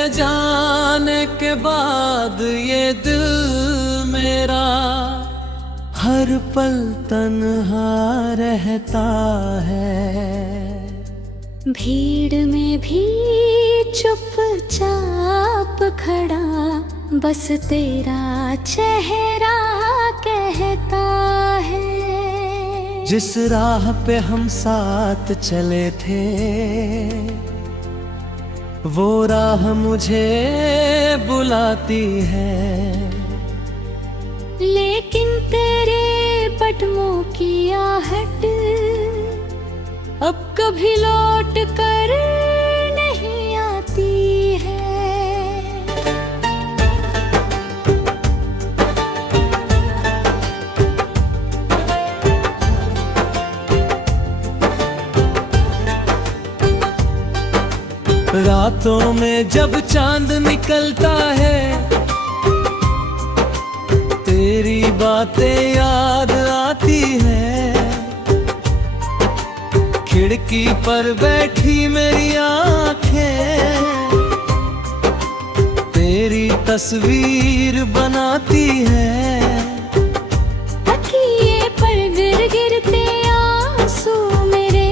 तेरे जाने के बाद ये दिल मेरा हर पल तन्हा रहता है। भीड़ में भी चुपचाप खड़ा बस तेरा चेहरा कहता है। जिस राह पे हम साथ चले थे वो राह मुझे बुलाती है। लेकिन तेरे कदमों की आहट अब कभी लौट कर नहीं आती है। रातों में जब चांद निकलता है तेरी बातें याद आती है। खिड़की पर बैठी मेरी आंखें तेरी तस्वीर बनाती है। तकिए पर गिर गिरते आंसू मेरे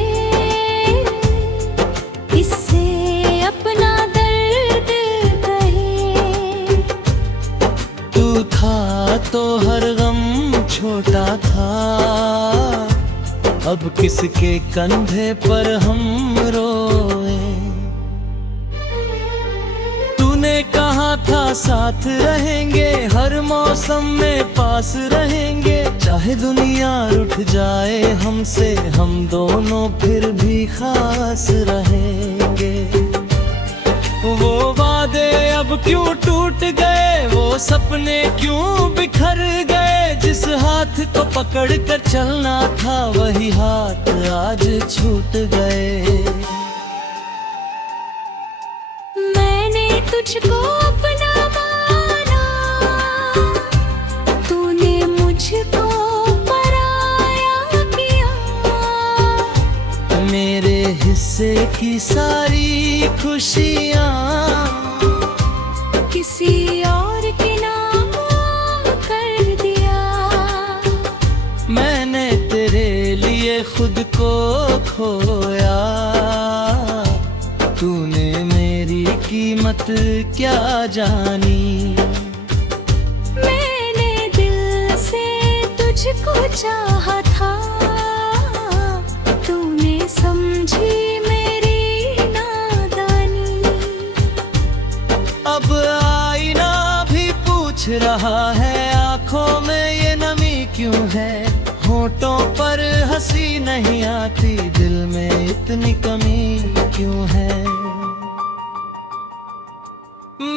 किससे अपना दर्द कहे। तू था तो हर गम छोटा था अब किसके कंधे पर हम रोए। तूने कहा था साथ रहेंगे हर मौसम में पास रहेंगे। चाहे दुनिया रूठ जाए हमसे हम दोनों फिर भी खास रहेंगे। वो वादे अब क्यों टूट गए वो सपने क्यों बिखर गए। जिस हाथ को पकड़ कर चलना था वही हाथ आज छूट गए। मैंने तुझको अपना माना तूने मुझको पराया किया। मेरे हिस्से की सारी खुशियाँ किसी और के नाम कर दिया। मैंने तेरे लिए खुद को खोया। तूने मेरी कीमत क्या जानी। मैंने दिल से तुझको चाहा था तूने समझी मेरी नादानी। अब आईना भी पूछ रहा है आंखों में ये नमी क्यों है। होठों पर हंसी नहीं आती दिल में इतनी कमी क्यों है।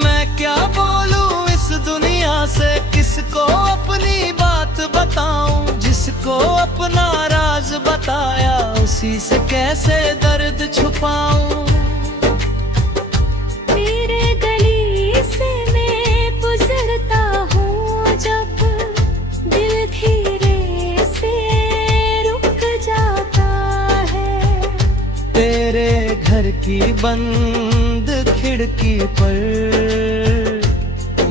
मैं क्या बोलूं इस दुनिया से किसको अपनी बात बताऊं। जिसको अपना राज बताया उसी से कैसे दर्द छुपाऊं। तेरे गली से मैं गुजरता हूँ जब दिल धीरे से रुक जाता है। तेरे घर की बंद खिड़की पर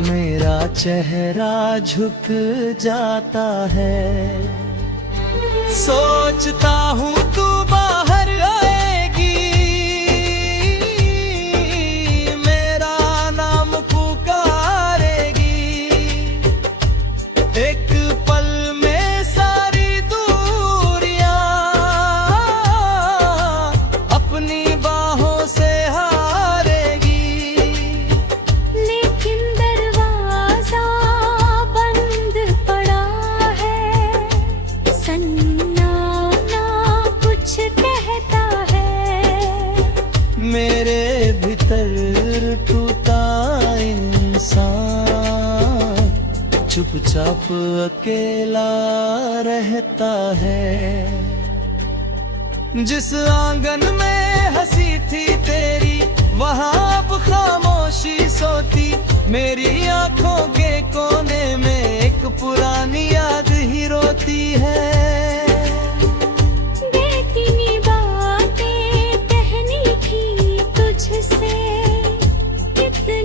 मेरा चेहरा झुक जाता है। सोचता हूँ तू बाहर आएगी मेरा नाम पुकारेगी। एक पल में सारी दूरियां अपनी बाहों से हारेगी। लेकिन दरवाजा बंद पड़ा है सन्नाटा कुछ कहता है। मेरे भीतर टूटा इंसान चुपचाप अकेला रहता है। जिस आंगन में हंसी थी तेरी वहां अब खामोशी सोती। मेरी आंखों के कोने में एक पुरानी याद ही रोती है। बेकिनी बातें कहनी थी तुझसे इतना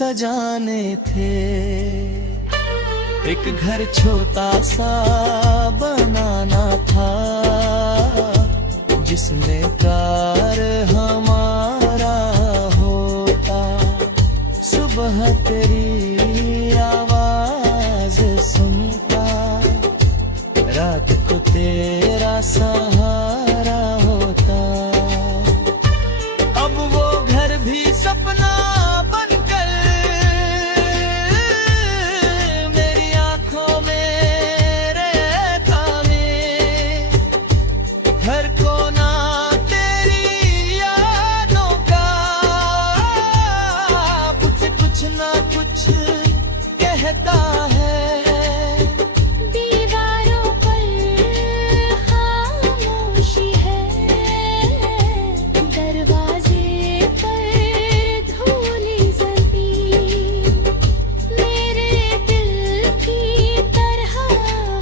सजाने थे। एक घर छोटा सा बनाना था, जिसमें प्यार हमारा होता। सुबह तेरी आवाज सुनता, रात को तेरा सहारा होता। अब वो घर भी सपना बनकर मेरी आंखों में रहता है। हर कोना तेरी यादों का कुछ ना कुछ कहता है। दीवारों पर खामोशी है, दरवाजे पर धूली जमीन। मेरे दिल की तरह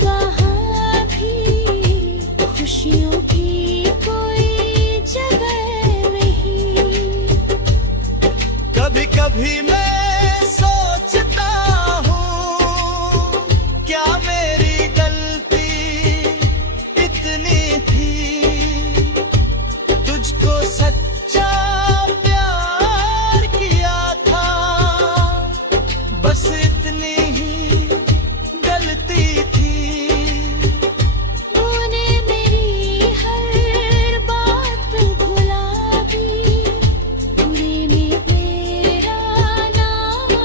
वहाँ भी खुशियों की कोई जगह नहीं। कभी कभी मैं सोचता हूँ, क्या मेरी गलती इतनी थी। तुझको सच्चा प्यार किया था, बस इतनी ही गलती थी। तूने मेरी हर बात भुला दी, बुरे में मेरा नाम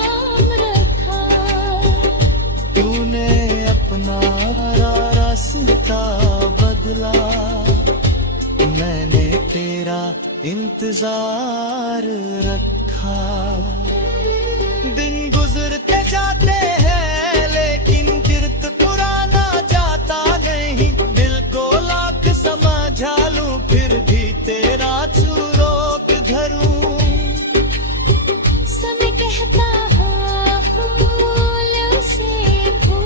रखा। तूने अपना रास्ता बदला, मैंने तेरा इंतजार रखा। दिन गुजरते जाते हैं, लेकिन किरत पुराना जाता नहीं। दिल को लाख समझा लूं, फिर भी तेरा रोक धरूं। समय कहता हाँ भूल से भूल।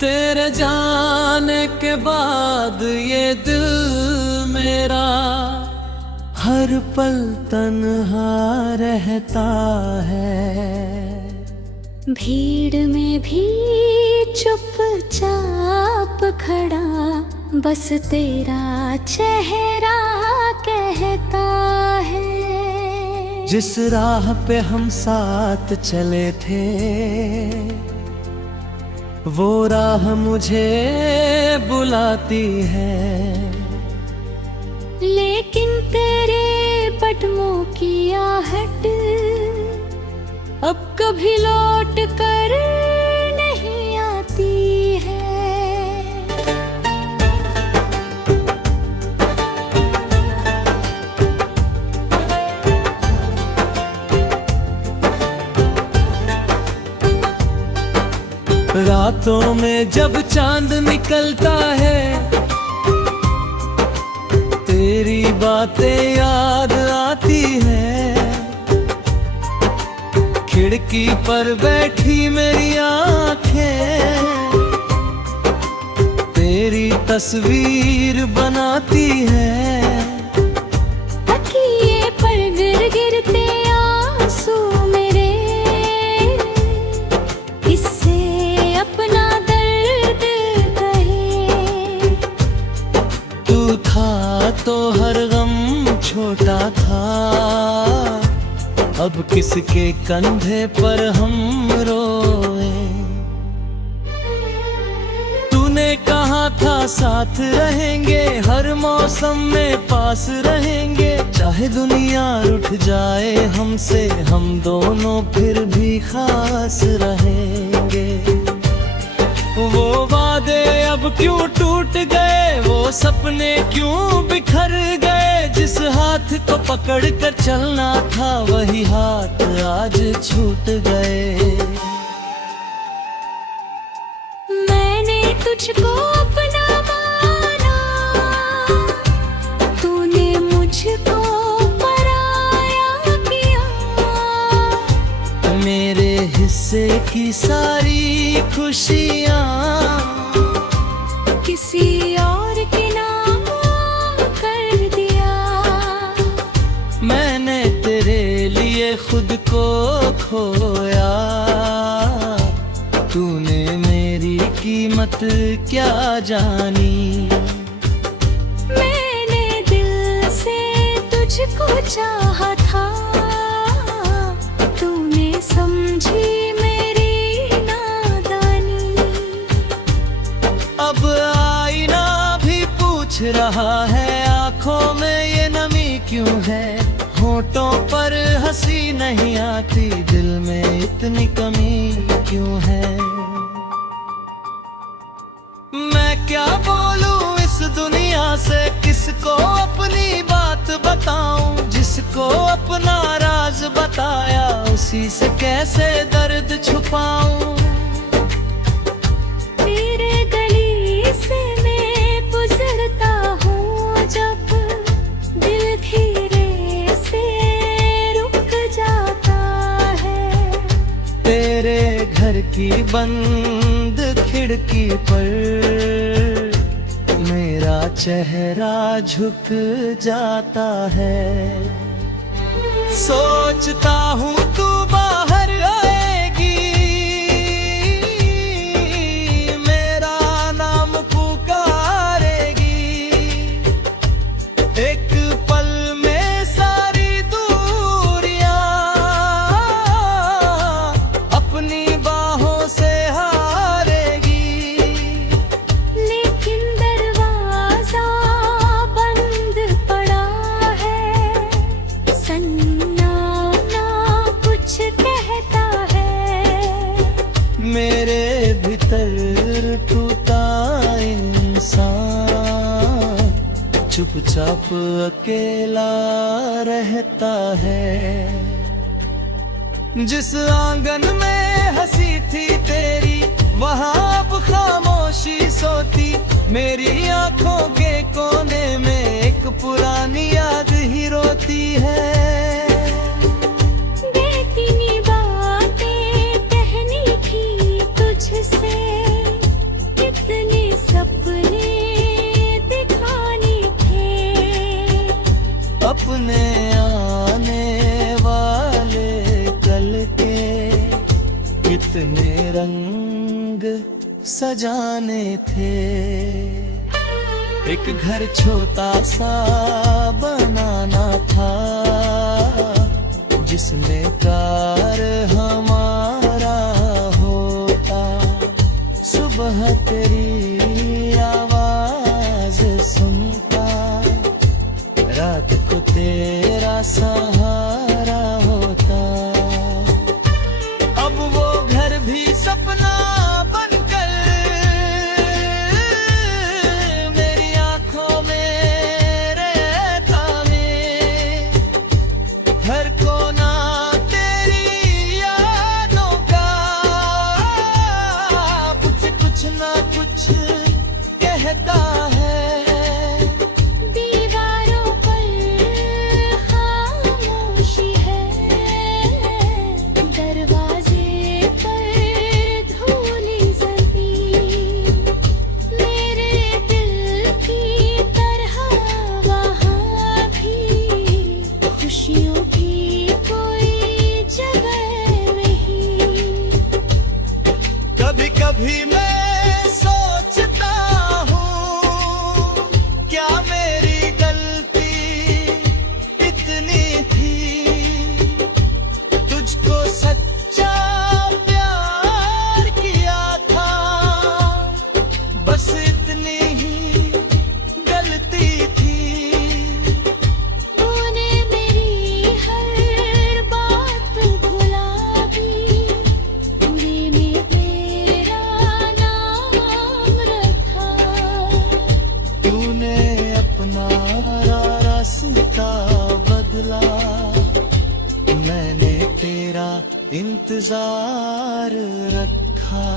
तेरे जाने के बाद ये दिल मेरा हर पल तन्हा रहता है। भीड़ में भी चुपचाप खड़ा, बस तेरा चेहरा कहता है। जिस राह पे हम साथ चले थे, वो राह मुझे बुलाती है। लेकिन तेरे कदमों की आहट अब कभी लौट कर नहीं आती है। रातों में जब चांद निकलता है, तेरी बातें याद आती है। खिड़की पर बैठी मेरी आंखें तेरी तस्वीर बनाती है। तकिए पर गिर गिरते आंसू मेरे, इससे अपना दर्द कहे। तू था तो हर गम छोटा था, अब किसके कंधे पर हम रोए। तूने कहा था साथ रहेंगे, हर मौसम में पास रहेंगे। चाहे दुनिया रूठ जाए हमसे, हम दोनों फिर भी खास रहेंगे। वो वादे अब क्यों टूट गए, वो सपने क्यों बिखर गए। जिस हाथ को पकड़ कर चलना था, वही हाथ आज छूट गए। मैं तुझको अपना माना, तूने मुझको पराया किया। मेरे हिस्से की सारी खुशियाँ किसी और के नाम कर दिया। मैंने तेरे लिए खुद को खोया, तूने मेरी कीमत क्या जानी। मैंने दिल से तुझको चाहा था, तूने समझी मेरी नादानी। अब आईना भी पूछ रहा है, आंखों में ये नमी क्यों है। होठों पर हंसी नहीं आती, दिल में इतनी कमी क्यों है। मैं क्या बोलूं इस दुनिया से, किसको अपनी बात बताऊं। जिसको अपना राज बताया, उसी से कैसे दर्द छुपाऊं। तेरे गली से मैं गुजरता हूँ जब, दिल धीरे से रुक जाता है। तेरे घर की बंद खिड़की पर मेरा चेहरा झुक जाता है। सोचता हूँ तू बाहर आएगी, मेरा नाम पुकारेगी। एक पल में सारी दूरियां अपनी बाहों से हारेगी। लेकिन दरवाजा बंद पड़ा है, सन्नाटा कुछ कहता है। मेरे भीतर टूटा इंसान चुपचाप अकेला रहता है। जिस आंगन में हंसी थी तेरी, वहां अब खामोशी सोती। मेरी आंखों के कोने में एक पुरानी याद ही रोती है। बेकिनी बातें कहनी थी तुझसे, कितने सपने दिखाने थे। अपने आने वाले कल के कितने रंग सजाने थे। एक घर छोटा सा बनाना था, जिसमें प्यार हमारा होता। सुबह तेरी आवाज सुनता, रात को तेरा सहारा होता। अब वो घर भी सपना बनकर मेरी आंखों में रहता है। हर कोना तेरी यादों का कुछ ना कुछ कहता है। दीवारों पर खामोशी है, दरवाजे पर धूली जमीन। मेरे दिल की तरह वहाँ भी खुशियों की कोई जगह नहीं। कभी कभी मैं सोचता हूँ, क्या मेरी गलती इतनी थी। तुझको सच्चा प्यार किया था, बस इतनी ही गलती थी। तूने मेरी हर बात भुला दी, पूरे में तेरा नाम रखा। तूने अपना रास्ता बदला, मैंने तेरा इंतजार रखा।